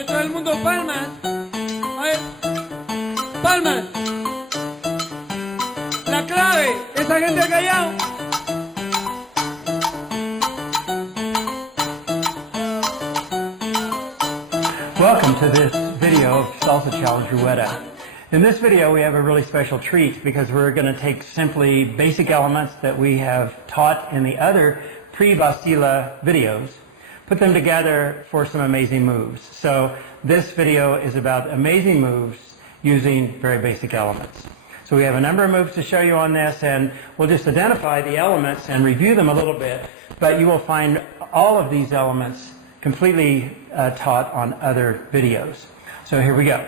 ver, todo el mundo palmas. A ver, palmas. La clave, esa gente callado. Welcome to this video of Salsa Challenge Rueda. In this video we have a really special treat because we're going to take simply basic elements that we have taught in the other pre-Bastila videos, put them together for some amazing moves. So this video is about amazing moves using very basic elements. So we have a number of moves to show you on this, and we'll just identify the elements and review them a little bit, but you will find all of these elements completely taught on other videos. So here we go.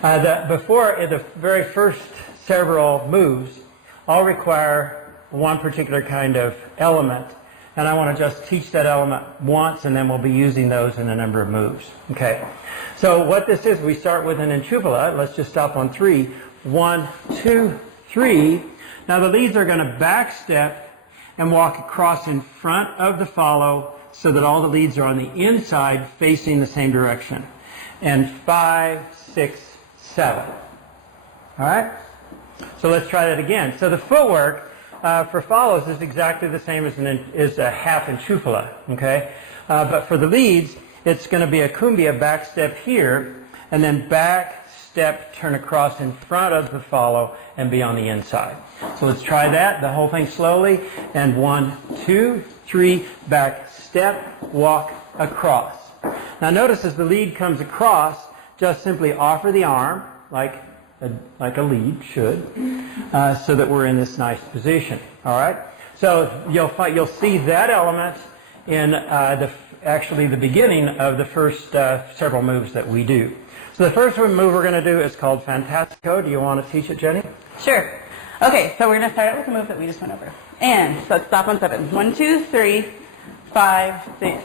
The very first several moves all require one particular kind of element, and I want to just teach that element once, and then we'll be using those in a number of moves. Okay. So what this is, we start with an enchufala. Let's just stop on 3. 1, 2, 3. Now the leads are going to back step and walk across in front of the follow so that all the leads are on the inside facing the same direction. And 5, 6, 7. All right? So let's try that again. So the footwork for follows is exactly the same as a half enchufala. Okay? But for the leads, it's going to be a cumbia back step here, and then back step, turn across in front of the follow, and be on the inside. So let's try that, the whole thing slowly. And 1, 2, 3, back step, walk across. Now notice as the lead comes across, just simply offer the arm, like a lead should, so that we're in this nice position. All right? So you'll see that element in actually the beginning of the first several moves that we do. So the first move we're going to do is called Fantastico. Do you want to teach it, Jenny? Sure. Okay, so we're going to start out with the move that we just went over. And so let's stop on 7. 1, 2, 3, 5, 6,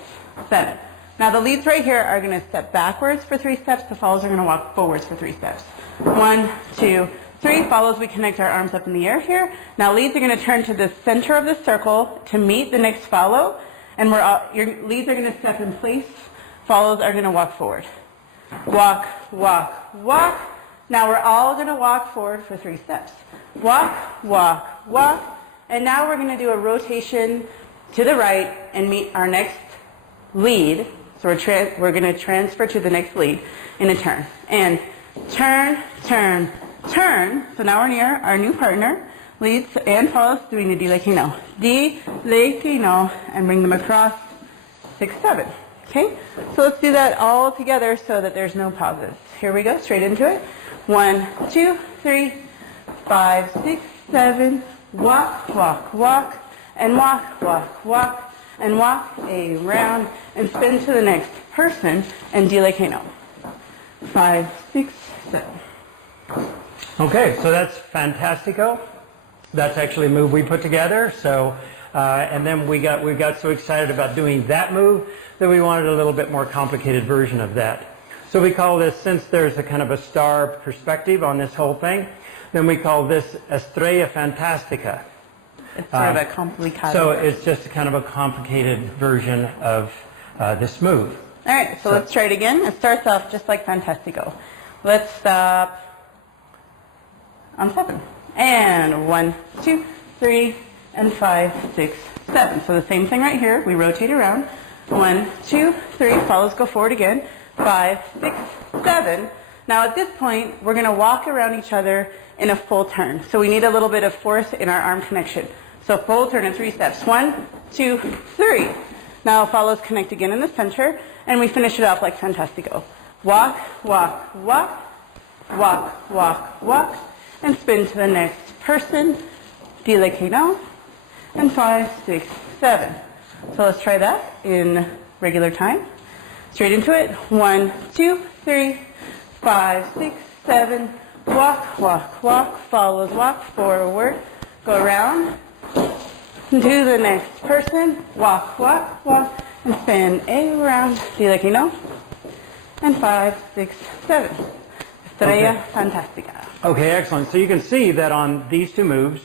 7. Now the leads right here are going to step backwards for 3 steps. The follows are going to walk forwards for 3 steps. 1, 2, 3. Follows, we connect our arms up in the air here. Now leads are going to turn to the center of the circle to meet the next follow. And your leads are going to step in place. Follows are going to walk forward. Walk, walk, walk. Now we're all going to walk forward for 3 steps. Walk, walk, walk. And now we're going to do a rotation to the right and meet our next lead. So we're going to transfer to the next lead in a turn. And turn, turn, turn. So now we're near our new partner. Leads and follows doing the di latino. Di latino, and bring them across 6, 7. Okay? So let's do that all together so that there's no pauses. Here we go, straight into it. 1, 2, 3, 5, 6, 7. Walk, walk, walk, and walk, walk, walk, and walk around and spin to the next person and di latino. 5, 6, 7. Okay, so that's Fantastico. That's actually a move we put together. So, and then we got so excited about doing that move that we wanted a little bit more complicated version of that. So we call this, since there's a kind of a star perspective on this whole thing, then we call this estrella fantastica. It's sort of a complicated. So it's just a kind of a complicated version of this move. All right, so let's try it again. It starts off just like Fantastico. Let's stop on 7. And 1, 2, 3, and 5, 6, 7. So the same thing right here. We rotate around. 1, 2, 3. Follows go forward again. 5, 6, 7. Now at this point, we're going to walk around each other in a full turn. So we need a little bit of force in our arm connection. So full turn in 3 steps. 1, 2, 3. Now follows connect again in the center, and we finish it off like Fantastico. Walk, walk, walk, walk, walk, walk, and spin to the next person. Di latino, and 5, 6, 7. So let's try that in regular time. Straight into it. 1, 2, 3, 5, 6, 7. Walk, walk, walk. Follows, walk forward. Go around. Do the next person. Walk, walk, walk. And spin around. Di latino. And 5, 6, 7. Estrella Fantastica. Okay, excellent. So you can see that on these 2 moves,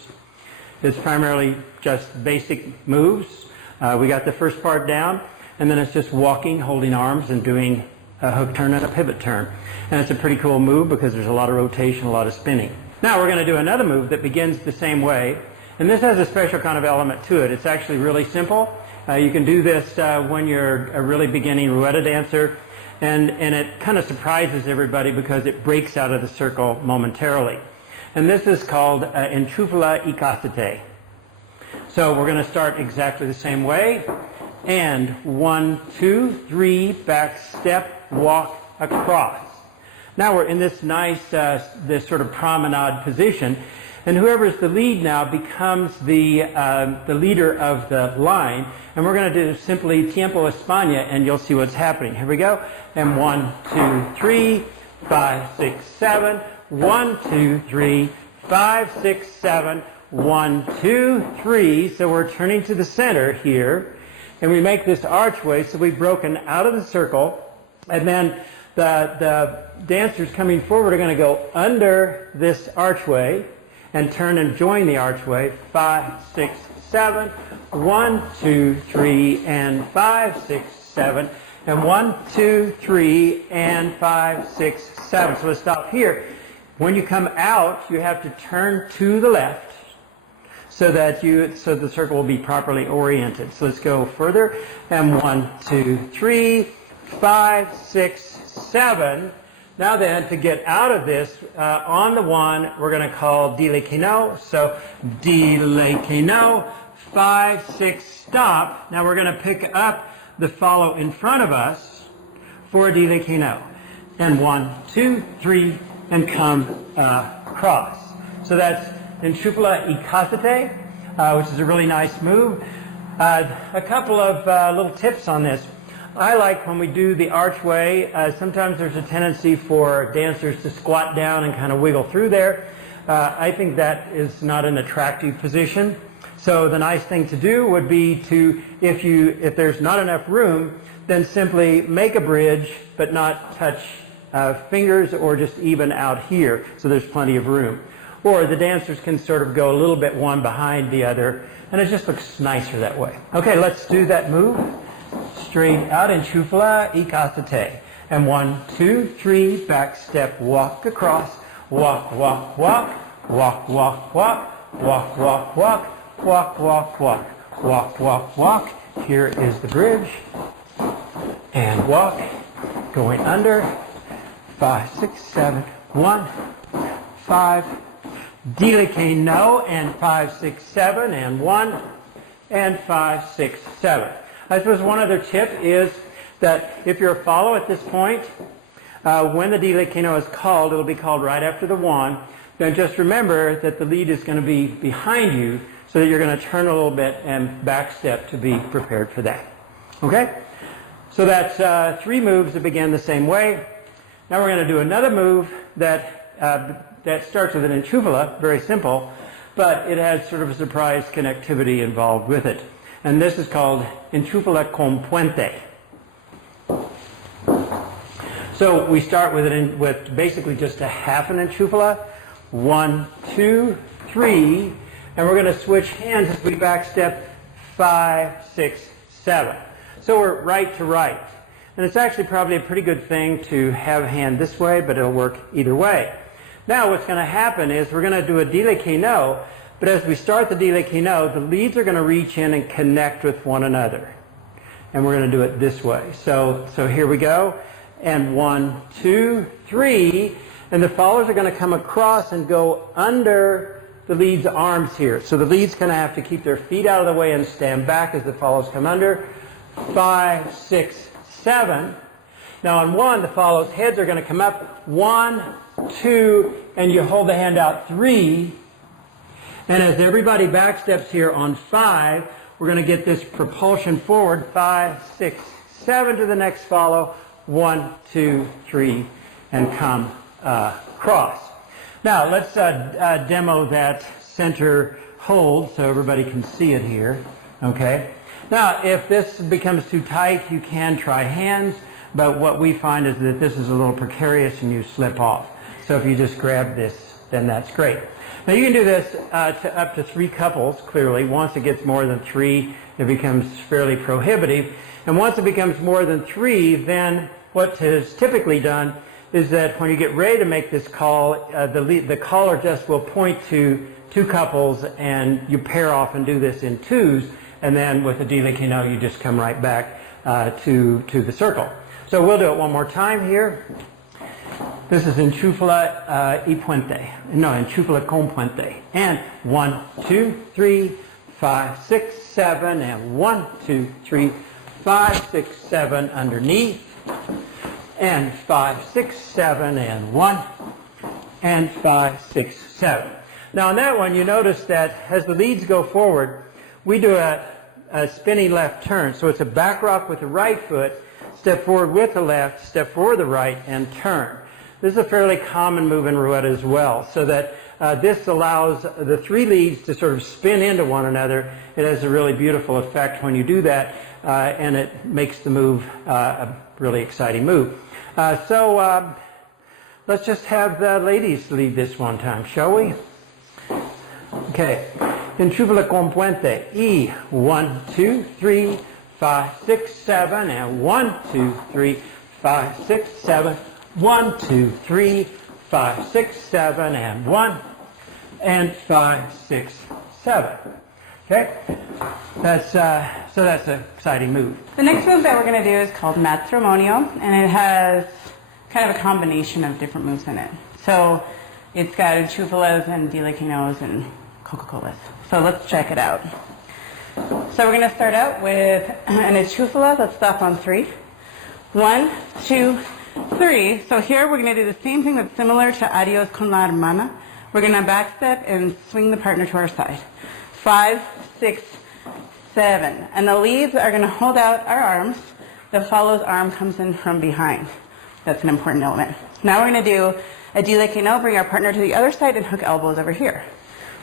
it's primarily just basic moves. We got the first part down, and then it's just walking, holding arms, and doing a hook turn and a pivot turn. And it's a pretty cool move because there's a lot of rotation, a lot of spinning. Now we're going to do another move that begins the same way. And this has a special kind of element to it. It's actually really simple. You can do this when you're a really beginning Rueda dancer. And it kind of surprises everybody because it breaks out of the circle momentarily. And this is called Enchufla y casate. So we're going to start exactly the same way. And 1, 2, 3, back step, walk across. Now we're in this nice, this sort of promenade position. And whoever's the lead now becomes the leader of the line. And we're going to do simply Tiempo España, and you'll see what's happening. Here we go. And 1, 2, 3, 5, 6, 7. 1, 2, 3, 5, 6, 7. 1, 2, 3. So we're turning to the center here. And we make this archway, so we've broken out of the circle. And then the dancers coming forward are going to go under this archway and turn and join the archway. 5, 6, 7. 1, 2, 3, and 5, 6, 7. And 1, 2, 3, and 5, 6, 7. So let's stop here. When you come out, you have to turn to the left so that so the circle will be properly oriented. So let's go further. And 1, 2, 3, 5, 6, 7. Now then, to get out of this, on the 1, we're going to call dilequino. So dilequino, 5, 6, stop. Now we're going to pick up the follow in front of us for dilequino. And 1, 2, 3, and come across. So that's Enchufla y casate, which is a really nice move. A couple of little tips on this. I like when we do the archway, sometimes there's a tendency for dancers to squat down and kind of wiggle through there. I think that is not an attractive position. So the nice thing to do would be to, if there's not enough room, then simply make a bridge but not touch fingers, or just even out here so there's plenty of room. Or the dancers can sort of go a little bit one behind the other, and it just looks nicer that way. Okay, let's do that move. Straight out, Enchufla y casate. And 1, 2, 3, back step, walk across. Walk, walk, walk. Walk, walk, walk. Walk, walk, walk. Walk, walk, walk. Walk, walk, walk. Here is the bridge. And walk. Going under. 5, 6, 7. 1, 5. Dilequino, and 5, 6, 7. And 1, and 5, 6, 7. I suppose one other tip is that if you're a follow at this point, when the dilequino is called, it'll be called right after the 1. Then just remember that the lead is going to be behind you, so that you're going to turn a little bit and back step to be prepared for that. Okay? So that's 3 moves that begin the same way. Now we're going to do another move that starts with an enchufala, very simple, but it has sort of a surprise connectivity involved with it. And this is called Intrupola Compente. So we start with basically just a half an enchufala. 1, 2, 3, and we're going to switch hands as we back step 5, 6, 7. So we're right to right. And it's actually probably a pretty good thing to have a hand this way, but it'll work either way. Now what's going to happen is we're going to do a dilequino, but as we start the dilequino, the leads are going to reach in and connect with one another. And we're going to do it this way. So here we go. And 1, 2, 3. And the followers are going to come across and go under the lead's arms here. So the lead's going to have to keep their feet out of the way and stand back as the followers come under. 5, 6, 7. Now on 1, the followers' heads are going to come up. 1, 2, and you hold the hand out 3. And as everybody backsteps here on 5, we're going to get this propulsion forward. 5, 6, 7 to the next follow. 1, 2, 3, and come across. Now let's demo that center hold so everybody can see it here. Okay. Now if this becomes too tight, you can try hands, but what we find is that this is a little precarious and you slip off. So if you just grab this, then that's great. Now you can do this to up to 3 couples, clearly. Once it gets more than 3, it becomes fairly prohibitive. And once it becomes more than 3, then what is typically done is that when you get ready to make this call, the caller just will point to two couples, and you pair off and do this in twos, and then with the dilequino, you just come right back to the circle. So we'll do it one more time here. This is Enchufla y puente. No, Intrupola Compente. And 1, 2, 3, 5, 6, 7, and 1, 2, 3, 5, 6, 7 underneath. And 5, 6, 7, and 1, and 5, 6, 7. Now on that one, you notice that as the leads go forward, we do a spinning left turn. So it's a back rock with the right foot, step forward with the left, step forward the right, and turn. This is a fairly common move in Rueda as well, so that this allows the three leads to sort of spin into one another. It has a really beautiful effect when you do that, and it makes the move a really exciting move. So let's just have the ladies lead this one time, shall we? Okay. Intrupola Compente. E. 1, 2, 3, 5, 6, 7, and 1, 2, 3, 5, 6, 7. 1, 2, 3, 5, 6, 7, and 1, and 5, 6, 7. Okay? So that's an exciting move. The next move that we're going to do is called matrimonio, and it has kind of a combination of different moves in it. So it's got enchufalas and dilequinos and Coca-Colas. So let's check it out. So we're going to start out with an enchufala. Let's stop on 3. 1, 2, 3. So here we're going to do the same thing that's similar to adios con la hermana. We're going to back step and swing the partner to our side. 5, 6, 7. And the leads are going to hold out our arms. The follow's arm comes in from behind. That's an important element. Now we're going to do a dilequino, bring our partner to the other side and hook elbows over here.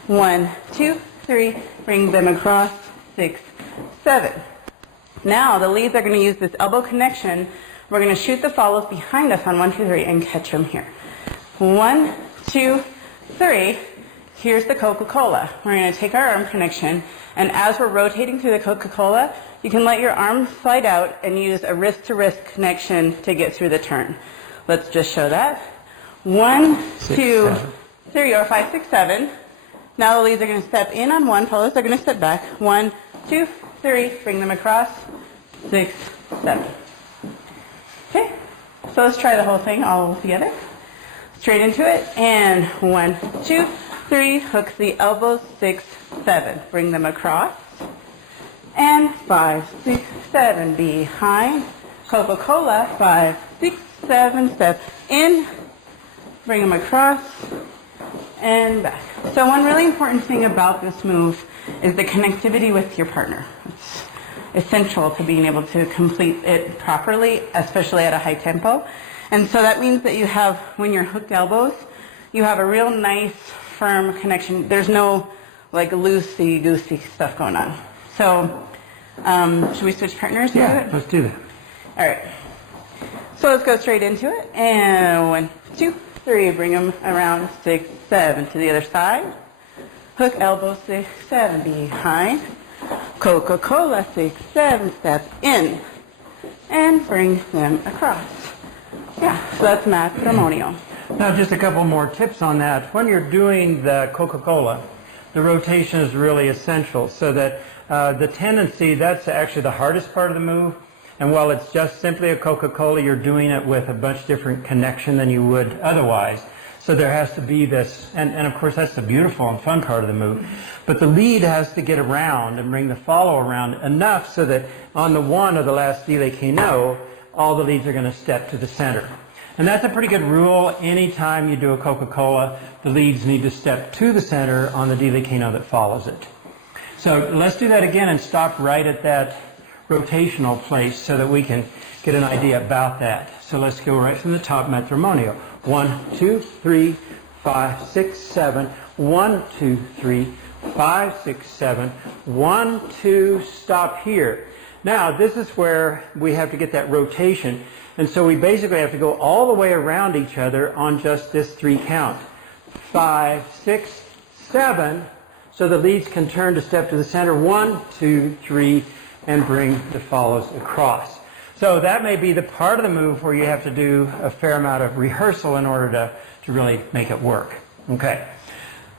1, 2, 3. Bring them across. 6, 7. Now the leads are going to use this elbow connection. We're going to shoot the follows behind us on 1, 2, 3 and catch them here. 1, 2, 3. Here's the Coca-Cola. We're going to take our arm connection, and as we're rotating through the Coca-Cola, you can let your arm slide out and use a wrist-to-wrist connection to get through the turn. Let's just show that. 1, 2, 3, or 5, 6, 7. Now the leads are going to step in on 1, follows are going to step back. 1, 2, 3, bring them across. 6, 7. Okay, so let's try the whole thing all together. Straight into it, and 1, 2, 3, hook the elbows, 6, 7. Bring them across, and 5, 6, 7, behind. Coca-Cola, 5, 6, 7, step in, bring them across, and back. So one really important thing about this move is the connectivity with your partner. It's essential to being able to complete it properly, especially at a high tempo. And so that means that you have, when you're hooked elbows, you have a real nice, firm connection. There's no like loosey-goosey stuff going on. So should we switch partners? Yeah, let's do that. All right. So let's go straight into it. And 1, 2, 3. Bring them around. 6, 7 to the other side. Hook elbow, 6, 7 behind. Coca-Cola, 6, 7, step in, and bring them across. Yeah, so that's matrimonio. Now just a couple more tips on that. When you're doing the Coca-Cola, the rotation is really essential, so that the tendency, that's actually the hardest part of the move. And while it's just simply a Coca-Cola, you're doing it with a much different connection than you would otherwise. So there has to be this, and of course that's the beautiful and fun part of the move, but the lead has to get around and bring the follow around enough so that on the 1 of the last dilequino, all the leads are going to step to the center. And that's a pretty good rule. Anytime you do a Coca-Cola, the leads need to step to the center on the dilequino that follows it. So let's do that again and stop right at that rotational place so that we can get an idea about that. So let's go right from the top, matrimonio. 1, 2, 3, 5, 6, 7. 1, 2, 3, 5, 6, 7. 1, 2, stop here. Now this is where we have to get that rotation, and so we basically have to go all the way around each other on just this 3 count. 5, 6, 7, so the leads can turn to step to the center. 1, 2, 3, and bring the follows across. So that may be the part of the move where you have to do a fair amount of rehearsal in order to really make it work. Okay.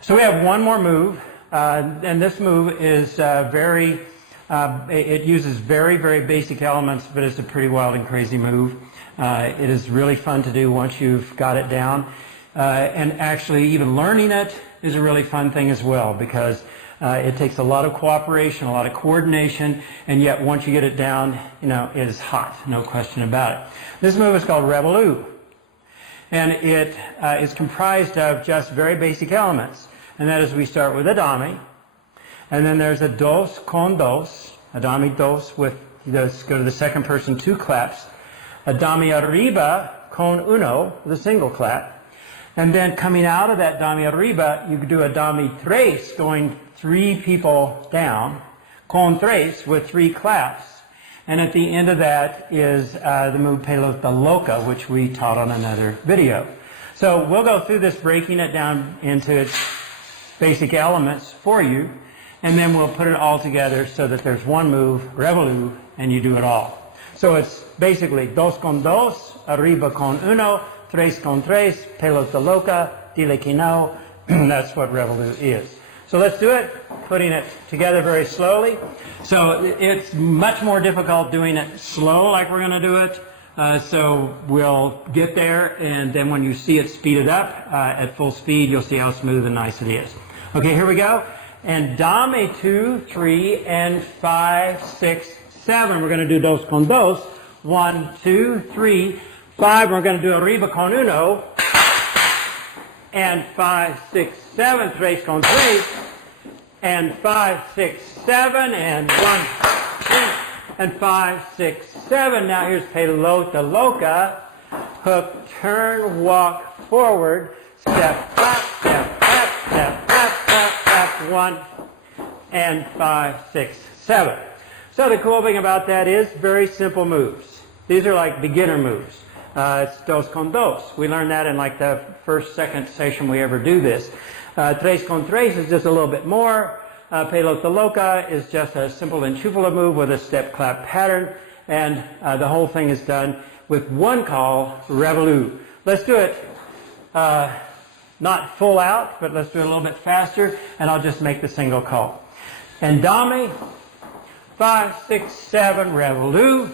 So we have one more move, and this move is it uses very, very basic elements, but it's a pretty wild and crazy move. It is really fun to do once you've got it down. And actually even learning it is a really fun thing as well, because it takes a lot of cooperation, a lot of coordination, and yet once you get it down, you know, it is hot, no question about it. This move is called revolut, and it is comprised of just very basic elements, and that is we start with a dame, and then there's a dos con dos, a dame dos with, let's go to the second person, 2 claps, a dame arriba con uno with a single clap, and then coming out of that dame arriba, you could do a dame tres, going 3 people down, con tres with 3 claps. And at the end of that is the move pelota loca, which we taught on another video. So we'll go through this, breaking it down into its basic elements for you, and then we'll put it all together so that there's one move, revolut, and you do it all. So it's basically dos con dos, arriba con uno, tres con tres, pelota loca, dile que no. That's what revolut is. So let's do it, putting it together very slowly. So it's much more difficult doing it slow like we're going to do it. So we'll get there, and then when you see it speeded up at full speed, you'll see how smooth and nice it is. Okay, here we go. And dame 2, 3, and 5, 6, 7. We're going to do dos con dos. 1, 2, 3, 5. We're going to do arriba con uno. And 5, 6, 7. Tres con tres. And 5, 6, 7. And 1, 2, and 5, 6, 7. Now here's pelota loca. Hook, turn, walk forward. Step, clap, step, clap, step, clap, clap, clap. 1, and 5, 6, 7. So the cool thing about that is very simple moves. These are like beginner moves. It's dos con dos. We learned that in like the first, second session we ever do this. Tres con tres is just a little bit more. Pelota loca is just a simple enchufala move with a step clap pattern. And the whole thing is done with one call, revolut. Let's do it not full out, but let's do it a little bit faster, and I'll just make the single call. And dame, 5, 6, 7, revolut.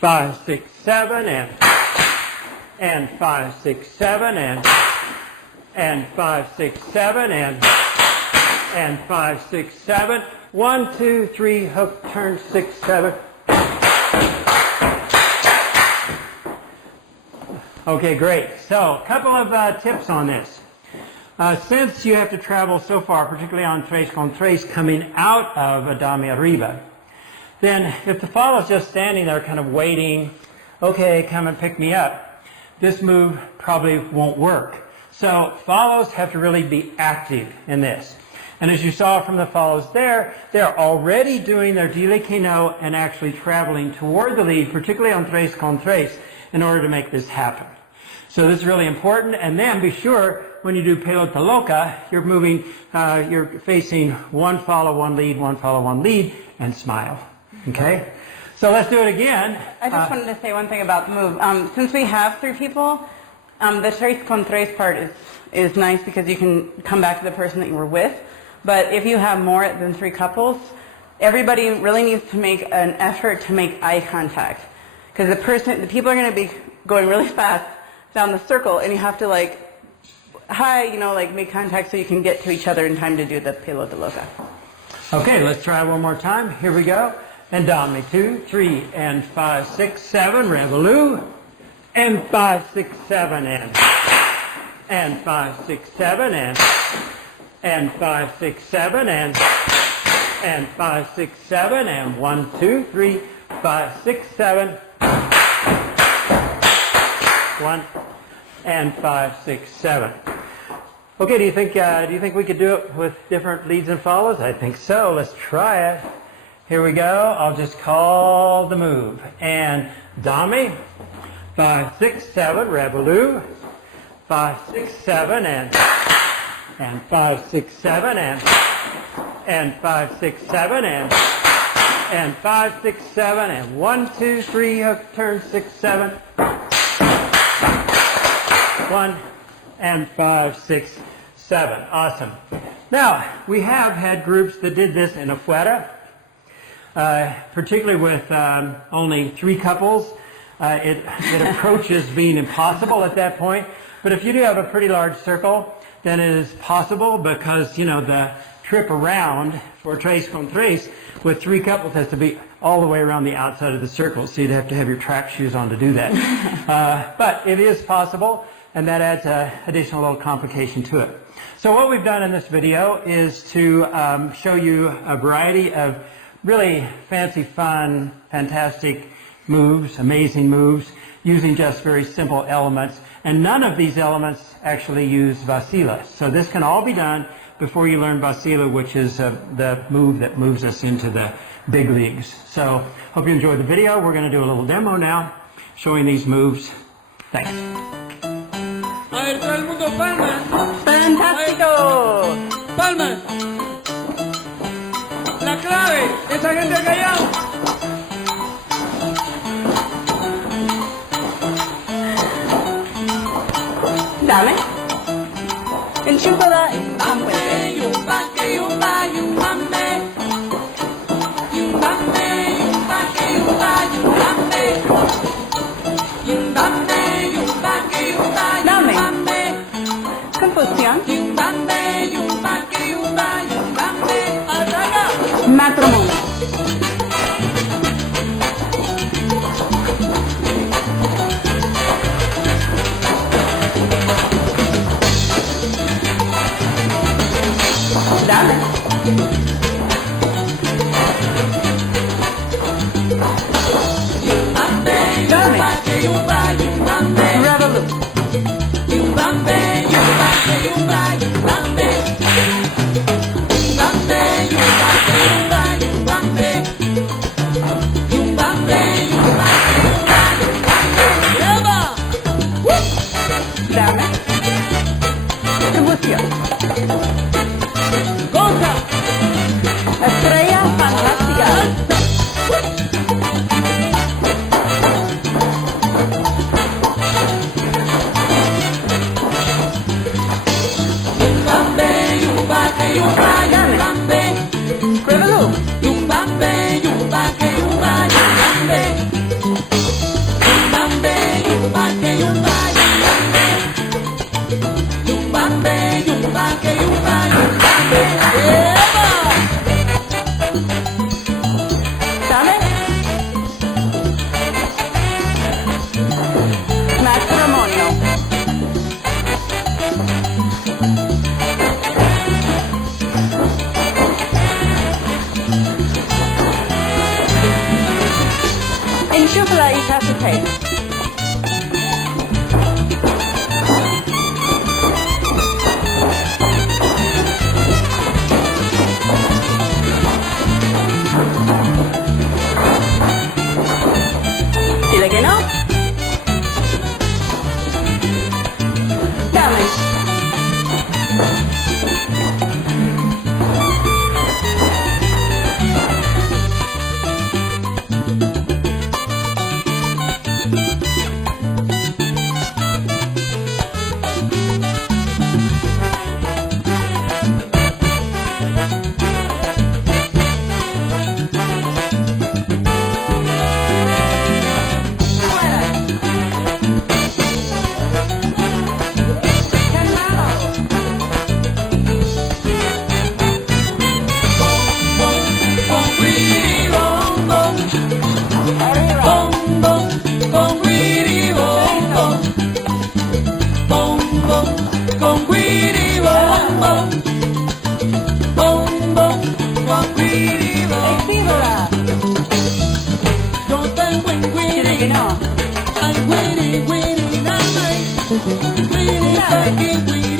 5, 6, 7, and 5, 6, 7, and 5, 6, 7, and 5, 6, 7. 1, 2, 3, hook, turn, 6, 7. Okay, great. So, a couple of tips on this. Since you have to travel so far, particularly on tres con tres, coming out of a dame arriba, then if the follow's just standing there kind of waiting, okay, come and pick me up, this move probably won't work. So follows have to really be active in this. And as you saw from the follows there, they're already doing their dile que no and actually traveling toward the lead, particularly on tres con tres, in order to make this happen. So this is really important. And then be sure when you do pelota loca, you're moving, you're facing one follow, one lead, one follow, one lead, and smile. Okay? So let's do it again. I just wanted to say one thing about the move. Since we have 3 people, the tres con tres part is nice because you can come back to the person that you were with. But if you have more than 3 couples, everybody really needs to make an effort to make eye contact. Because the people are going to be going really fast down the circle, and you have to like, hi, you know, like make contact so you can get to each other in time to do the pelota loca. Okay, let's try one more time. Here we go. And dame 2, 3, and 5, 6, 7, revolut. And 5, 6, 7, and 5, 6, 7, and 5, 6, 7, and 5, 6, 7, and 1, 2, 3, 5, 6, 7, 1, and 5, 6, 7. Okay, do you think we could do it with different leads and follows? I think so. Let's try it. Here we go. I'll just call the move. And dame, 5, 6, 7, revolut. 5, 6, 7, and 5, 6, 7, and 5, 6, 7, and and 5, 6, 7, and 1, 2, 3, hook, turn, 6, 7. 1, and 5, 6, 7. Awesome. Now, we have had groups that did this in afuera, particularly with only 3 couples. It approaches being impossible at that point. But if you do have a pretty large circle, then it is possible because, you know, the trip around for tres con tres with 3 couples has to be all the way around the outside of the circle. So you'd have to have your track shoes on to do that. But it is possible, and that adds an additional little complication to it. So what we've done in this video is to show you a variety of really fancy, fun, fantastic moves, amazing moves, using just very simple elements. And none of these elements actually use vacila. So this can all be done before you learn vacila, which is the move that moves us into the big leagues. So hope you enjoyed the video. We're going to do a little demo now, showing these moves. Thanks. A ver, todo el mundo palmas. Fantastico. Palmas. La clave, esa gente callada. Dale. Enchufala. Dame. Confusión. Matrimonio. Dame. Revolut. Dame. Distribución. Goza. Estrella Fantastica. Dame. Revolu. Dame. Matrimonio. Enchufla y casate. Dile que no. Dame. Dile que no. I'm winning, winning, I'm winning, winning,